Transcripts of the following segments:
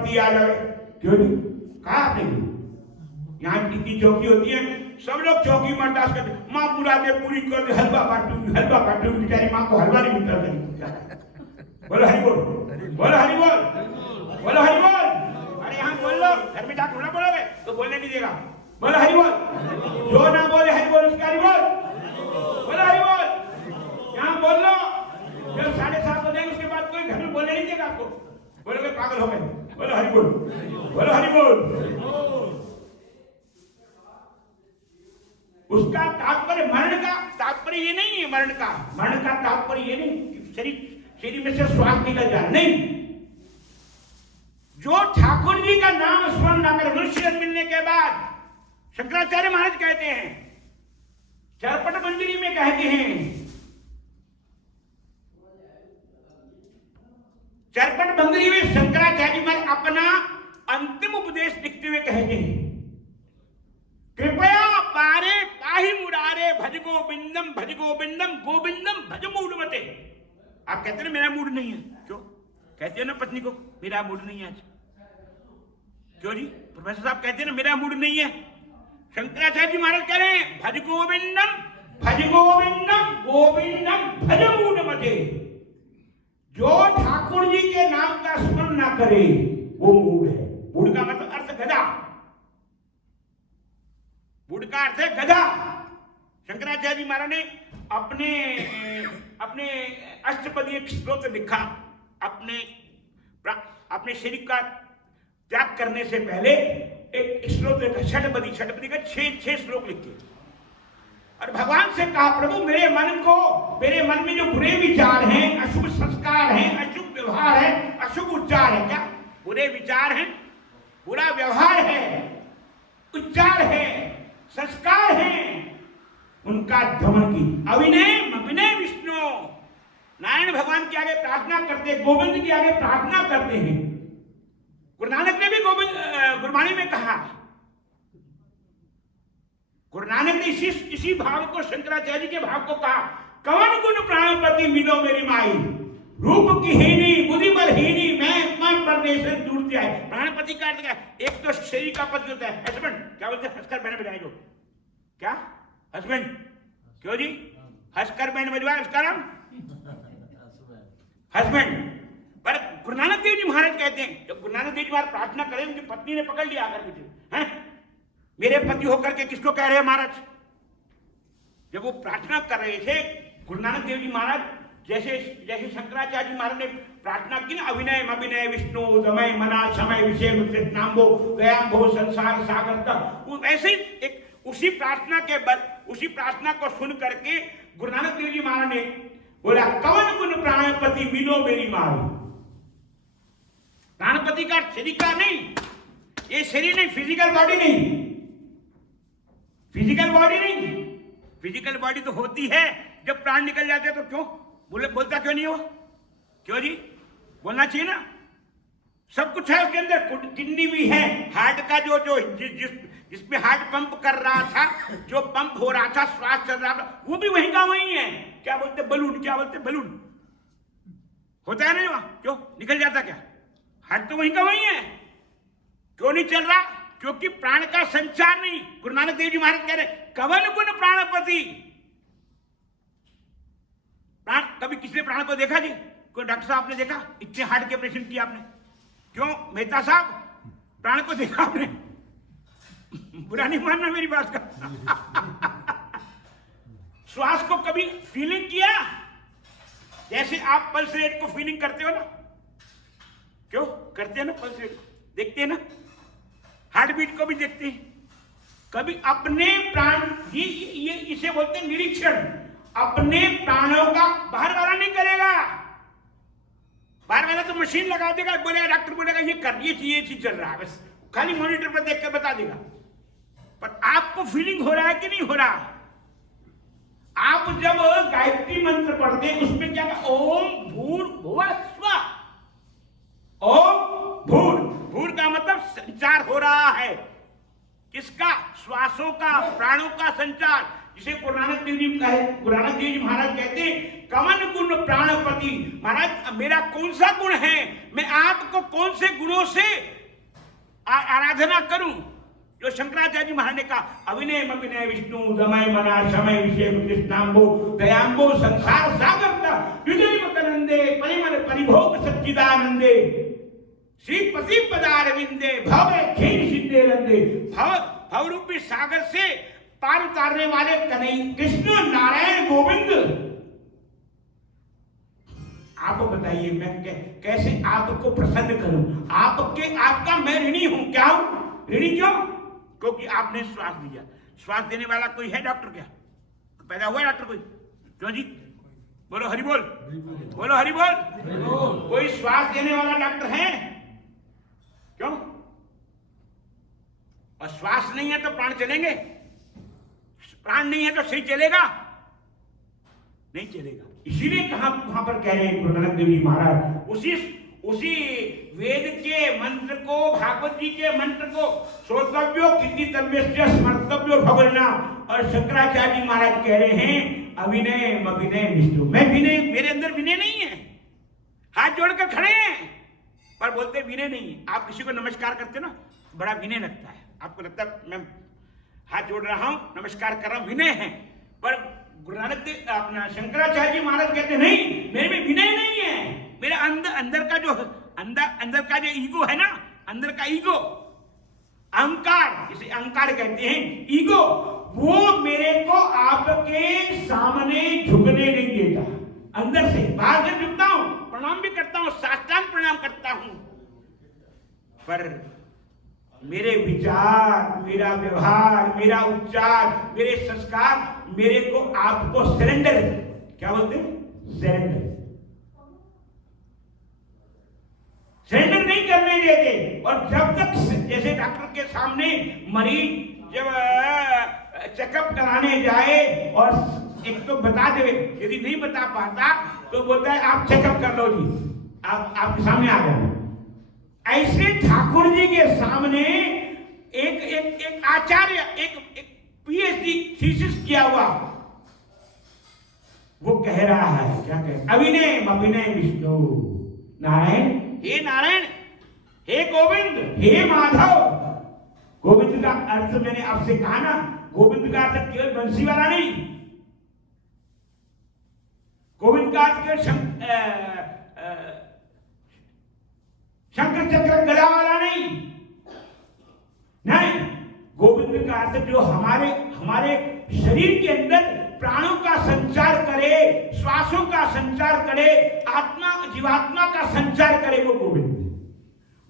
प्रति आ जाए। क्यों नहीं कहा आपने? यहाँ इतनी चौकी होती है, सब लोग चौकी बर्दाश्त करते, माँ बुला दे पूरी कर दे, हलवा बांटूंगी बेचारी माँ को हलवा नहीं मिलता कहीं। बोलो हरि बोल, बोलो हरि बोल, बोलो हरि बोल। अरे यहाँ बोल लो, घर में जाकर थोड़ा बोलोगे तो बोलने नहीं देगा। बोलो हरि बोल, जो ना बोले हरि बोल उसका हरि बोल, बोलो हरि बोल। यहाँ बोल लो, जब 7:30 हो जाएंगे उसके बाद कोई घर में बोलने नहीं देगा आपको, बोलोगे पागल हो गए। बोलो हरि बोल, बोलो हरि बोल। उसका तात्पर्य, मरण का तात्पर्य ये नहीं है, मरण का तात्पर्य ये नहीं शरीर में से श्वास निकल जाए, नहीं। जो ठाकुर जी का नाम स्मरण न करे मनुष्य मिलने के बाद, शंकराचार्य महाराज कहते हैं, चरपट मंजरी में कहते हैं, चरपट मंजरी में शंकराचार्य महाराज अपना अंतिम उपदेश लिखते हुए कहते हैं, कृपया पारे पाही मुरारे भज गोविंदम गोविंदम भज मूड मते। आप कहते हैं मेरा मूड नहीं है, क्यों कहते हैं ना पत्नी को मेरा मूड नहीं है आज, क्यों जी? प्रोफेसर साहब कहते हैं ना मेरा मूड नहीं है। शंकराचार्य जी महाराज कह रहे हैं भज गोविंदम गोविंदम भज मूड मते। जो ठाकुर जी के नाम का स्मरण ना करे वो मूड है। मूड का मतलब अर्थ गधा, मूड का अर्थ है गधा। शंकराचार्य जी महाराज ने अपने अष्टपदी श्लोक लिखा, अपने शरीर का त्याग करने से पहले एक श्लोक लिखा, षटपदी का 6 श्लोक लिखे और भगवान से कहा, प्रभु मेरे मन में जो बुरे विचार हैं, अशुभ संस्कार हैं, अशुभ व्यवहार है, अशुभ उच्चार है, क्या बुरे विचार हैं, बुरा व्यवहार है, उच्चार है, संस्कार हैं, उनका दमन की। अविनय विष्णु नारायण भगवान के आगे प्रार्थना करते, गोविंद के आगे प्रार्थना करते हैं। गुरु नानक ने भी गुरबाणी में कहा, गुरु नानक ने इसी भाव को, शंकराचार्य के भाव को कहा, कवन गुण प्राणपति मिलो मेरी माई, रूप की हीनी बुद्धि बल हीनी, मैं परदेश दूर से आए। प्राणपति का अर्थ क्या? एक तो शरीर का पति होता है, हस्बैंड, क्या बोलते हैं, हंसकर बहन बजाए जो, क्या हस्बैंड, क्यों जी हंसकर बहन बजवाए उसका नाम हस्बैंड। पर गुरु नानक देव जी महाराज कहते हैं, जब गुरु नानक देव जी महाराज प्रार्थना करें, उनकी पत्नी ने पकड़ लिया आकर के, हैं मेरे पति होकर के किसको कह रहे हैं महाराज? जब वो प्रार्थना कर रहे थे, गुरु नानक देव जी महाराज जैसे शंकराचार्य महाराज ने प्रार्थना की ना, अविनय विष्णु दमय मना समय विषय नामो गयाम्भो संसार सागर तक, वैसे ही एक उसी प्रार्थना को सुन करके गुरु नानक देव जी महाराज ने बोला, कवन गुण प्राणपति मिलो मेरी माई। प्राणपति का शरीर का नहीं, ये शरीर नहीं, फिजिकल बॉडी नहीं, फिजिकल बॉडी तो होती है, जब प्राण निकल जाते हैं तो क्यों बोलता क्यों नहीं हो? क्यों जी बोलना चाहिए ना, सब कुछ है उसके अंदर, किडनी भी है, हार्ट का जो जिसमें हार्ट पंप कर रहा था, जो पंप हो रहा था, श्वास चल रहा था, वो भी वहीं का वहीं है। क्या बोलते बलून होता है ना, क्यों निकल जाता, क्या हार्ट तो वहीं का वहीं है, क्यों नहीं चल रहा? क्योंकि प्राण का संचार नहीं। गुरु नानक देव जी महाराज कह रहे, कवन गुण प्राणपति। प्राण, कभी किसी ने प्राण को देखा जी? कोई डॉक्टर साहब ने देखा? इतने हार्ट के ऑपरेशन किया आपने, क्यों मेहता साहब प्राण को देखा आपने? बुरा नहीं मानना मेरी बात का। श्वास को कभी फीलिंग किया? जैसे आप पल्स रेट को फीलिंग करते हो ना, क्यों करते हैं ना, पल्स रेट देखते हैं ना, हार्ट बीट को भी देखते हैं। कभी अपने प्राण, ये इसे बोलते हैं निरीक्षण। अपने प्राणों का बाहर वाला नहीं करेगा, बाहर वाला तो मशीन लगा देगा, बोलेगा डॉक्टर बोलेगा ये चीज चल रहा है, बस खाली मॉनिटर पर देख कर बता देगा। पर आपको फीलिंग हो रहा है कि नहीं हो रहा? आप जब गायत्री मंत्र पढ़ते हैं, उसमें क्या कहा? ओम भूर्भुवः स्वः। ओम भूर का मतलब संचार हो रहा है, किसका? श्वासों का, प्राणों का संचार। इसे गुरु नानक देव जी महाराज कहते हैं कमन गुण प्राणपति। महाराज मेरा कौन सा गुण है, मैं आपको कौन से गुणों से आराधना करूं। जो शंकराचार्य जी महाराज ने कहा अविनय अभिनय विष्णु दमय मना समय विषय कृष्णाम्बो दयाम्बो संसार सागर मकरंदे परिमल परिभोग सच्चिदानंदे श्रीपति पदारविंदे भव खेल सिद्धे रंदे। भव रूपी सागर से पार उतारने वाले कन्हैया कृष्ण नारायण गोविंद। आप बताइए मैं कैसे आपको प्रसन्न करूं। आपका मैं ऋणी हूं। क्या हूं ऋणी? क्यों? क्योंकि आपने श्वास दिया। श्वास देने वाला कोई है डॉक्टर? क्या पैदा हुआ डॉक्टर कोई? क्यों जी? बोलो हरि बोल, बोलो हरि बोल। कोई श्वास देने वाला डॉक्टर है? क्यों? और श्वास नहीं है तो प्राण चलेंगे? प्राण नहीं है तो शरीर चलेगा? नहीं चलेगा। इसीलिए वहां पर कह रहे हैं गुरु नानक देव जी महाराज उसी वेद के मंत्र को, भागवत जी के मंत्र को श्रोतव्यो कीर्तितव्य स्मर्तव्यो भगवना। और शंकराचार्य जी महाराज कह रहे हैं अविनय अभिनय विष्णु। मैं विनय, मेरे अंदर विनय नहीं है। हाथ जोड़कर खड़े हैं पर बोलते विनय नहीं है। आप किसी को नमस्कार करते ना, बड़ा विनय लगता है। आपको लगता है मैं हाथ जोड़ रहा हूं, नमस्कार कर रहा हूं, विनय है। पर गुरु नानक देव अपना शंकराचार्य जी महाराज कहते नहीं, मेरे में विनय नहीं है। मेरा अंदर का जो ईगो है ना, अंदर का ईगो, अहंकार, जिसे अहंकार कहते हैं, ईगो, वो मेरे को आपके सामने झुकने नहीं देता। अंदर से, बाहर से झुकता हूं, प्रणाम भी करता हूं, साष्टांग प्रणाम करता हूं, पर मेरे विचार, मेरा व्यवहार, मेरा उच्चार, मेरे संस्कार मेरे को आपको सरेंडर, क्या बोलते हैं, सरेंडर नहीं करने देते। और जब तक, जैसे डॉक्टर के सामने मरीज जब चेकअप कराने जाए और एक तो बता दे, यदि नहीं बता पाता तो बोलता है आप चेकअप कर लो जी, आप आपके सामने आ गए। ऐसे ठाकुर जी के सामने एक आचार्य, एक पीएचडी थीसिस किया हुआ, वो कह रहा है, क्या कह, अविनय अभिनय विष्णु नारायण, हे नारायण, हे गोविंद, हे माधव। गोविंद का अर्थ मैंने आपसे कहा ना, गोविंद का अर्थ केवल बंसी वाला नहीं, गोविंद का अर्थ केवल शंकर चक्र गदा वाला नहीं, गोविंद का अर्थ जो हमारे शरीर के अंदर प्राणों का संचार करे, श्वासों का संचार करे, आत्मा जीवात्मा का संचार करे, वो गोविंद।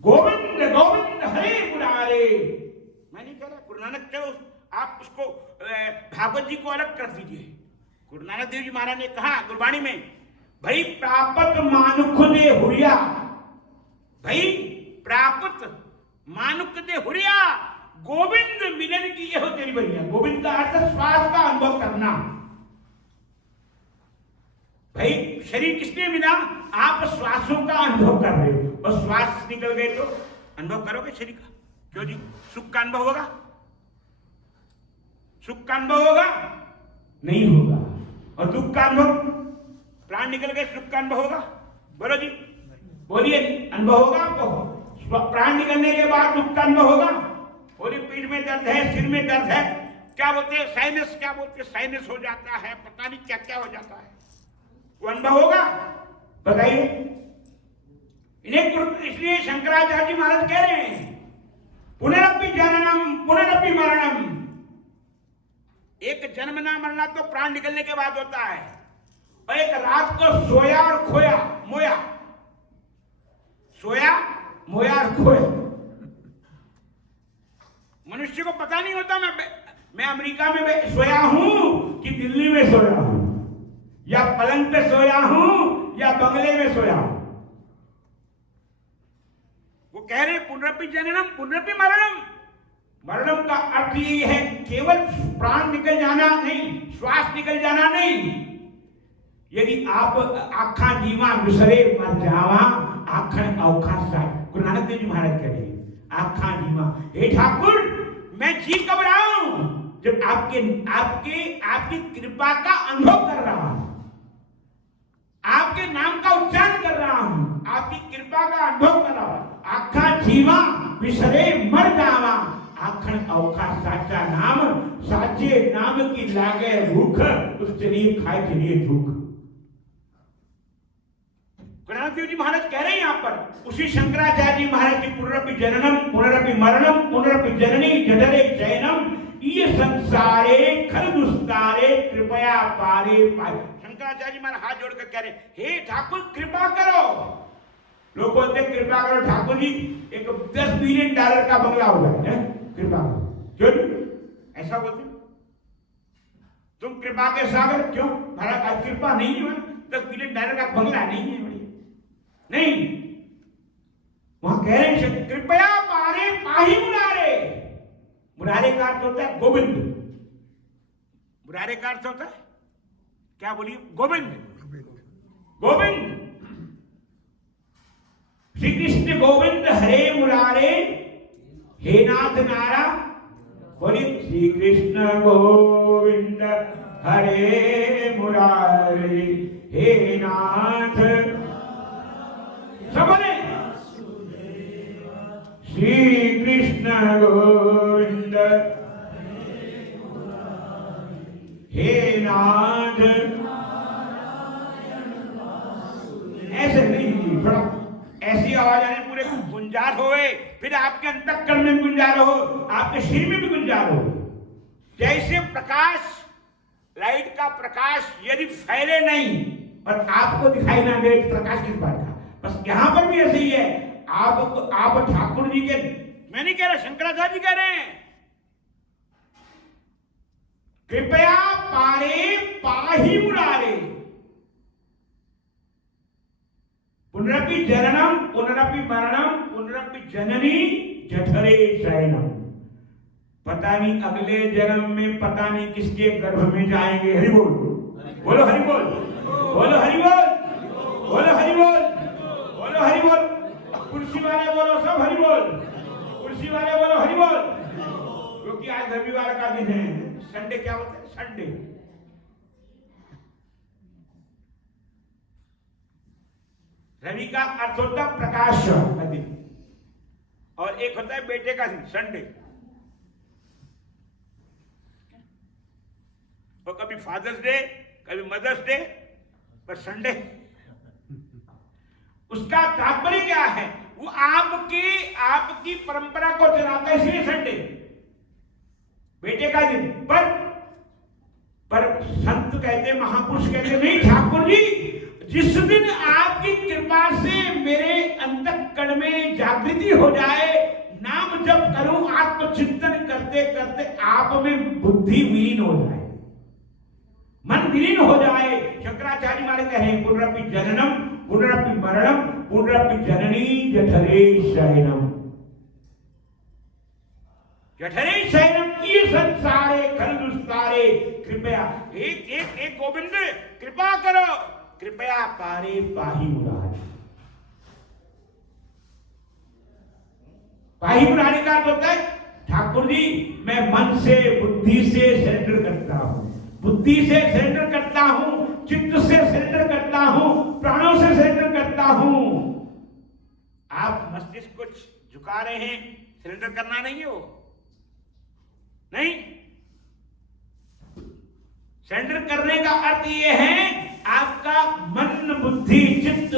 गोविंद गोविंद हरे मुरारे। मैं नहीं कह रहा गुरु नानक, चलो आप उसको भागवत जी को अलग कर दीजिए। गुरु नानक देव जी महाराज ने कहा गुरबाणी में, भाई प्रापत मानुख ने हुरिया, भाई प्रापत मानुख ने हुरिया, गोविंद मिलन की यह तेरी बढ़िया। गोविंद का अर्थ श्वास का अनुभव करना। भाई शरीर किसने मिला? आप श्वासों का अनुभव कर रहे हो, और श्वास निकल गए तो अनुभव करोगे शरीर का? क्यों जी? सुख का अनुभव होगा? सुख का अनुभव होगा? नहीं होगा। और दुख का अनुभव? प्राण निकल गए, सुख का अनुभव होगा? बोलो जी, बोलिए, अनुभव होगा आपको? प्राण निकलने के बाद दुख का अनुभव होगा? बोलिए, पीठ में दर्द है, सिर में दर्द है, क्या बोलते हैं साइनस, क्या बोलते हैं साइनस हो जाता है, पता नहीं क्या क्या हो जाता है, वो अनुभव होगा? बताइए। इसलिए शंकराचार्य जी महाराज कह रहे हैं पुनरपि जननम पुनरपि मरणम। एक जन्मना मरना तो प्राण निकलने के बाद होता है, और एक रात को सोया और खोया, मोया, सोया मोया और खोया। मनुष्य को पता नहीं होता मैं अमेरिका में सोया हूं कि दिल्ली में सोया हूं, या पलंग पे सोया हूं या बंगले में सोया हूं। वो कह रहे पुनरपि जननम पुनरपि मरणम। मरणम का अर्थ ये है केवल प्राण निकल जाना नहीं, श्वास निकल जाना नहीं। यदि आप आखा जीवा विसरे मर जावा आखन औखा सा, गुरु नानक देव जी महाराज कह रहे आखा जीवा, हे ठाकुर मैं जी कब रहा हूं, जब आपके आपके आपकी कृपा का अनुभव कर रहा हूं, आपके नाम का उच्चारण कर रहा हूं, आपकी कृपा का अनुभव कर रहा हूं, आखा जीवा विसरे मर जावा, आखण औखा साचा नाम, साचे नाम की लागे भूख, उस चलिए खाए चलिए भूख। गुरुनाथ जी महाराज कह रहे हैं यहां पर, उसी शंकराचार्य जी महाराज की पुनरपि जननम पुनरपि मरणम पुनरपि जननी जठरे शयनम ये संसारे खल दुस्तारे कृपया पारे पाए। शंकराचार्य जी महाराज हाथ जोड़कर कह रहे, हे ठाकुर कृपा करो। लोग बोलते कृपा करो ठाकुर जी, एक $10 बिलियन का बंगला हो जाए, कृपा करो। क्यों ऐसा बोलते? तुम कृपा के सागर क्यों? महाराज आज कृपा नहीं है, $10 बिलियन का बंगला नहीं है, नहीं। वहां कह रहे हैं कृपया पारे पाही मुरारे। मुरारे का अर्थ होता है गोविंद। मुरारे का अर्थ होता है क्या? बोलिए, गोविंद। गोविंद श्री कृष्ण गोविंद हरे मुरारे, हे नाथ नारा। बोलिए श्री कृष्ण गोविंद हरे मुरारे, हे नाथ। सबने श्री कृष्ण गोविंद हे नाथ। ऐसे नहीं, थोड़ा ऐसी आवाज आने पूरे गुंजार होए, फिर आपके अंतःकरण में गुंजार हो, आपके शरीर में भी गुंजार हो। जैसे प्रकाश, लाइट का प्रकाश यदि फैले नहीं और आपको दिखाई ना दे, प्रकाश किस बात का? बस यहां पर भी ऐसे ही है। आप ठाकुर जी के, मैं नहीं कह रहा, शंकराचार्य जी कह रहे हैं, कृपया पारे पाही मुरारे, पुनरपि जननम पुनरपि मरणम पुनरपि जननी जठरे शयनम। पता नहीं अगले जन्म में पता नहीं किसके गर्भ में जाएंगे। हरि बोल, बोलो हरि बोल, बोलो हरि बोल, बोलो हरि बोल, बोलो हरि बोल। कुर्सी वाले बोलो सब हरि बोल, कुर्सी वाले बोलो हरि बोल। क्योंकि आज रविवार का दिन है, संडे क्या होता है? संडे। रवि का अर्थ होता है प्रकाश का दिन, और एक होता है बेटे का दिन, संडे। और कभी फादर्स डे, कभी मदर्स डे, पर संडे। उसका तात्पर्य क्या है? वो आपकी परंपरा को चलाता है, इसलिए संडे, बेटे का दिन। पर संत कहते, महापुरुष कहते, नहीं ठाकुर जी, जिस दिन आपकी कृपा से मेरे अंतःकरण में जागृति हो जाए, नाम जप करूं, आत्मचिंतन करते करते आप में बुद्धि विलीन हो जाए, मन विलीन हो जाए। शंकराचार्य महाराज कह रहे हैं, पुनरपि जननम पुनरपि मरणम पुनरपि जननी जठरे शयनम। जठरे शयनम ये संसारे खल दुस्तारे कृपया, एक गोविंद कृपा करो, कृपया पारे पाही मुरारे। पाही मुरारे का अर्थ होता है, ठाकुर जी मैं मन से बुद्धि से सरेंडर करता हूं, बुद्धि से सरेंडर करता हूं, चित्त से सरेंडर करता हूं, प्राणों से सरेंडर करता हूं। आप मस्तिष्क को झुका रहे हैं, सरेंडर करना नहीं है वो, नहीं। सरेंडर करने का अर्थ ये है, आपका मन बुद्धि चित्त,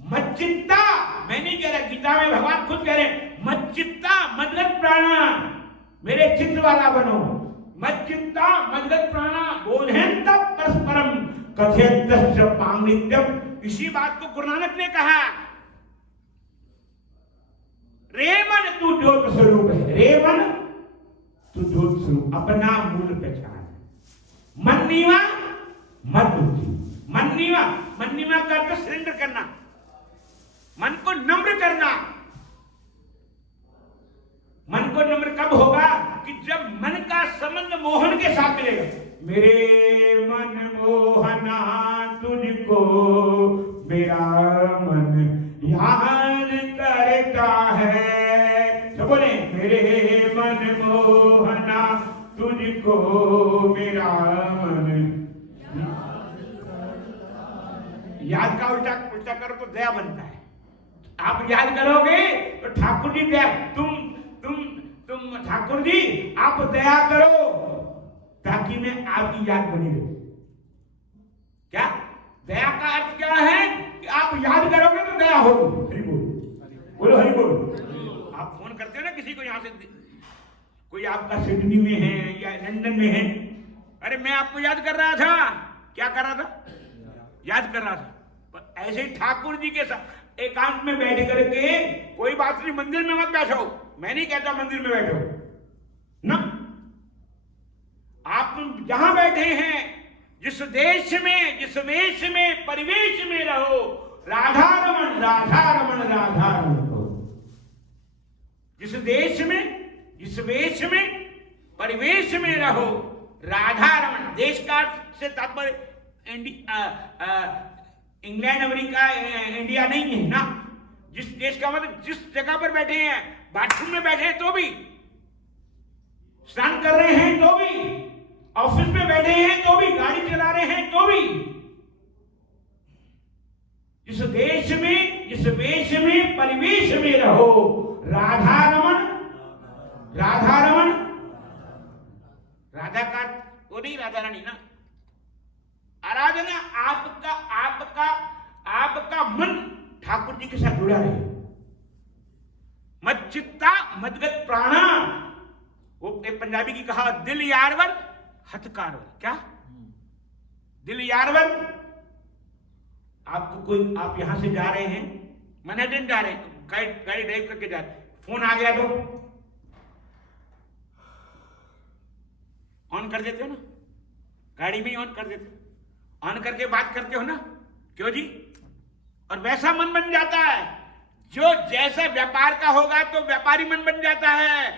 मच्चित्ता, मैं नहीं कह रहा, गीता में भगवान खुद कह रहे हैं, मच्चित्ता मदगत प्राणा, मेरे चित्त वाला बनो। मच्चित्ता मदगत प्राणा बोधेन तब परस्परम कथयन्तश्च पांडित्यम। इसी बात को गुरु नानक ने कहा, रे मन तू ज्योत स्वरूप है, रे मन तू ज्योत स्वरूप, अपना मूल पहचान। मन नीवा मत बुद्धि, मन नीवा का अर्थ सरेंडर करना, मन को नम्र करना। मन को नम्र कब होगा? कि जब मन का संबंध मोहन के साथ मिलेगा। मेरे मन मोहना तुझको मेरा मन याद करता है। तो बोले मेरे मन मोहना तुझको को मेरा मन। याद का उल्टा उल्टा करो तो दया बनता है। आप याद करोगे तो ठाकुर जी दया, तुम ठाकुर जी आप दया करो ताकि मैं आपकी याद बनी रहे। क्या दया का अर्थ क्या है? कि आप याद करोगे तो दया होगी। हरि बोल, बोलो हरि बोल। आप फोन करते हो ना किसी को, यहां से कोई आपका सिडनी में है या लंदन में है, अरे मैं आपको याद कर रहा था। क्या कर रहा था? याद कर रहा था। पर ऐसे ही ठाकुर जी के साथ एकांत में बैठ करके, कोई बात नहीं मंदिर में मत बैठो, मैं नहीं कहता मंदिर में बैठो ना, आप जहां बैठे हैं, जिस देश में, जिस वेश में, परिवेश में रहो, राधा रमन राधा रमन राधा रमन रहो। जिस देश में, जिस वेश में, परिवेश में रहो, राधा रमन। देश का से तात्पर्य इंग्लैंड, अमेरिका, इंडिया नहीं है ना। जिस देश का मतलब जिस जगह पर बैठे हैं, बाथरूम में बैठे हैं तो भी, स्नान कर रहे हैं तो भी, ऑफिस में बैठे हैं तो भी, गाड़ी चला रहे हैं तो भी, जिस देश में, जिस वेश में, परिवेश में रहो, राधा रमन राधा रमन। राधा का वो नहीं, राधा रानी ना। आराधना आपका आपका आपका मन ठाकुर जी के साथ जुड़ा रहे। मत चित्ता मदगत प्राणा। वो एक पंजाबी की कहा, दिल यारवर हथकारवर। क्या दिल यारवर? आपको कोई, आप यहां से जा रहे हैं, मैनहट्टन जा रहे हैं, गाड़ी ड्राइव करके जा रहे हैं, फोन आ गया तो ऑन कर देते हो ना, गाड़ी में ही ऑन कर देते हो, ऑन करके बात करते हो ना, क्यों जी? और वैसा मन बन जाता है। जो जैसा व्यापार का होगा तो व्यापारी मन बन जाता है।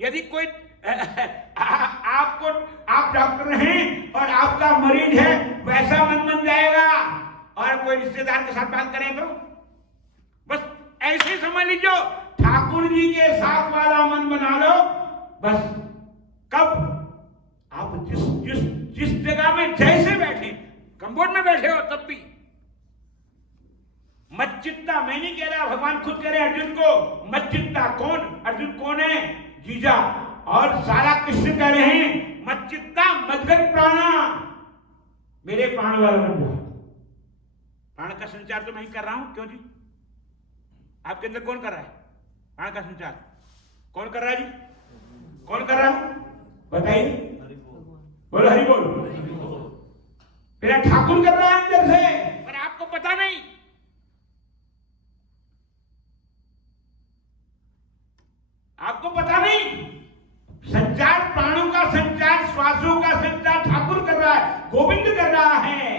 यदि कोई आपको, आप डॉक्टर हैं और आपका मरीज है, वैसा मन बन जाएगा। और कोई रिश्तेदार के साथ बात करें तो बस ऐसे समझ लीजिए, ठाकुर जी के साथ वाला मन बना लो। बस कब आप जिस जिस जिस जगह में जैसे बैठे, कंबोर्ड में बैठे हो तब भी मत चित्ता। मैं नहीं कह रहा, भगवान खुद कह रहे अर्जुन को मत चित्ता। कौन अर्जुन? कौन है? जीजा। और सारा कृष्ण कह रहे हैं मत चित्ता मदगत प्राणा, मेरे प्राण वाला बन जाओ। प्राण का संचार तो मैं ही कर रहा हूं, क्यों जी? आपके अंदर कौन कर रहा है प्राण का संचार? कौन कर रहा है जी? कौन कर रहा है बताइए? बोलो हरि बोल। मेरा ठाकुर कर रहा है अंदर से, पर आपको पता नहीं। आपको पता नहीं। संचार, प्राणों का संचार, श्वासों का संचार ठाकुर कर रहा है, गोविंद कर रहा है।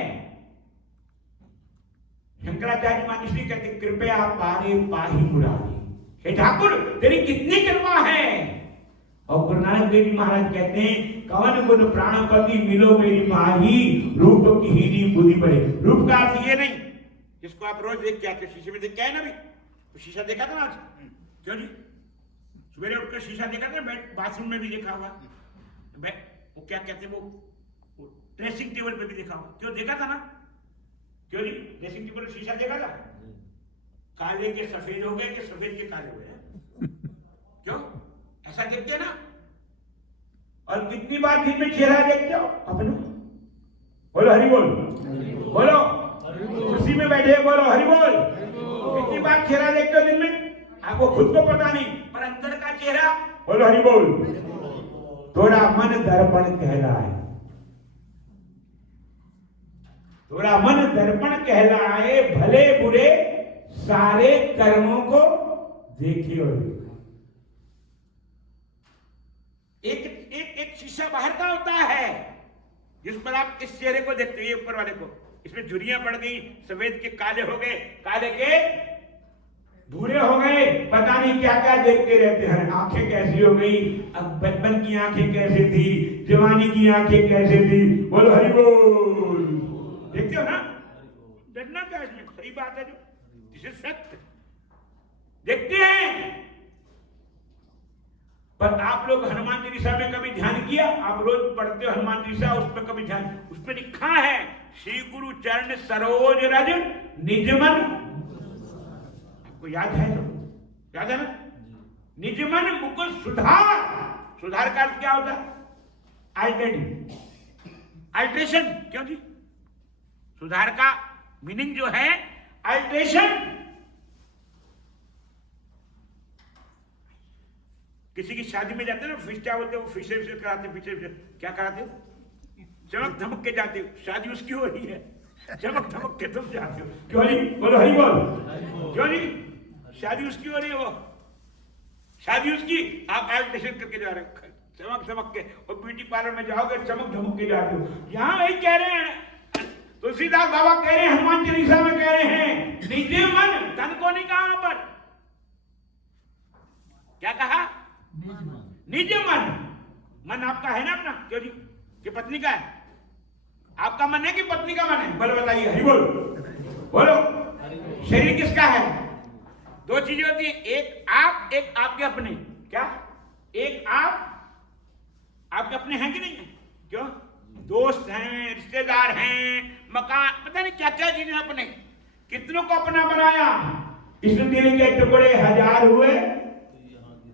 शंकराचार्य मान इसलिए कहते, कृपया पारे पाही मुरारी। हे ठाकुर, तेरी कितनी कृपा है। और गुरु नानक देव जी महाराज कहते हैं, कवन गुण प्राणपति मिलो मेरी माही, रूप की हीनी बुद्धि बढ़े। रूप का अर्थ ये नहीं जिसको आप रोज देख के आते, शीशे में देख के आए ना। भी तो शीशा देखा था ना आज? क्यों जी? सवेरे उठकर शीशा देखा था, बाथरूम में भी देखा हुआ, वो क्या कहते हैं, वो ड्रेसिंग टेबल पे भी देखा हुआ। क्यों देखा था ना? क्यों जी? ड्रेसिंग टेबल शीशा देखा था। काले के सफेद हो गए कि सफेद के काले हो गए? क्यों? ऐसा देखते हैं ना। और कितनी बार दिन में चेहरा देखते हो अपना? बोलो हरि बोल। बोलो कुर्सी में बैठे बोलो हरि बोल। कितनी बार चेहरा देखते हो दिन में? आपको खुद को पता नहीं, पर अंदर का चेहरा। बोलो हरि बोल। थोड़ा मन दर्पण कहलाए, थोड़ा मन दर्पण कहलाए, भले बुरे सारे कर्मों को देखिए। और एक एक एक शीशा बाहर का होता है, जिस पर आप इस चेहरे को देखते हैं, ऊपर वाले को। इसमें झुर्रियां पड़ गई, सफेद के काले हो गए, काले के भूरे हो गए, पता नहीं क्या क्या देखते रहते हैं। आंखें कैसी हो गई, अब बचपन की आंखें कैसे थी, जवानी की आंखें कैसे थी। बोलो हरि बोल। देखते हो ना? डरना क्या इसमें? सही बात है, जो जिसे सत्य देखते हैं। पर आप लोग हनुमान जी चालीसा में कभी ध्यान किया? आप रोज पढ़ते हो हनुमान चालीसा, उस पर कभी ध्यान? उसमें लिखा है श्री गुरु चरण सरोज रज निज मन। आपको याद है? याद है ना? निज मन मुकुर सुधार। सुधार का अर्थ क्या होता है? अल्ट्रेशन। क्यों जी? सुधार का मीनिंग जो है अल्ट्रेशन। किसी की शादी में जाते हैं ना, फिश क्या बोलते हैं, वो फिशर कराते, फिशर क्या कराते हो? चमक धमक के जाते हो। शादी उसकी हो रही है, चमक धमक के तुम जाते हो। क्यों जी? बोलो हरि बोल। क्यों जी? शादी उसकी हो रही है, वो शादी उसकी, आप एल्ट्रेशन करके जा रहे हो, चमक धमक के। और ब्यूटी पार्लर में जाओगे चमक धमक के जाते हो। यहां वही कह रहे हैं, तुलसीदास बाबा कह रहे हैं, हनुमान चालीसा में कह रहे हैं निज मन। तन को नहीं कहा पर, क्या कहा? निज मन। मन आपका है ना अपना? क्यों जी? कि पत्नी का है? आपका मन है कि पत्नी का मन है? बोलो बताइए, हरि बोल। बोलो। शरीर किसका है? दो चीजें होती हैं, एक आप, एक आपके अपने। क्या? एक आप आपके अपने हैं कि नहीं है? क्यों? दोस्त हैं, रिश्तेदार हैं, मकान, पता नहीं क्या क्या चीजें अपने। कितनों को अपना बनाया? इस दिल के टुकड़े हजार हुए,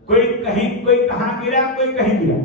कोई कहीं, कोई कहां गिरा, कोई कहीं गिरा।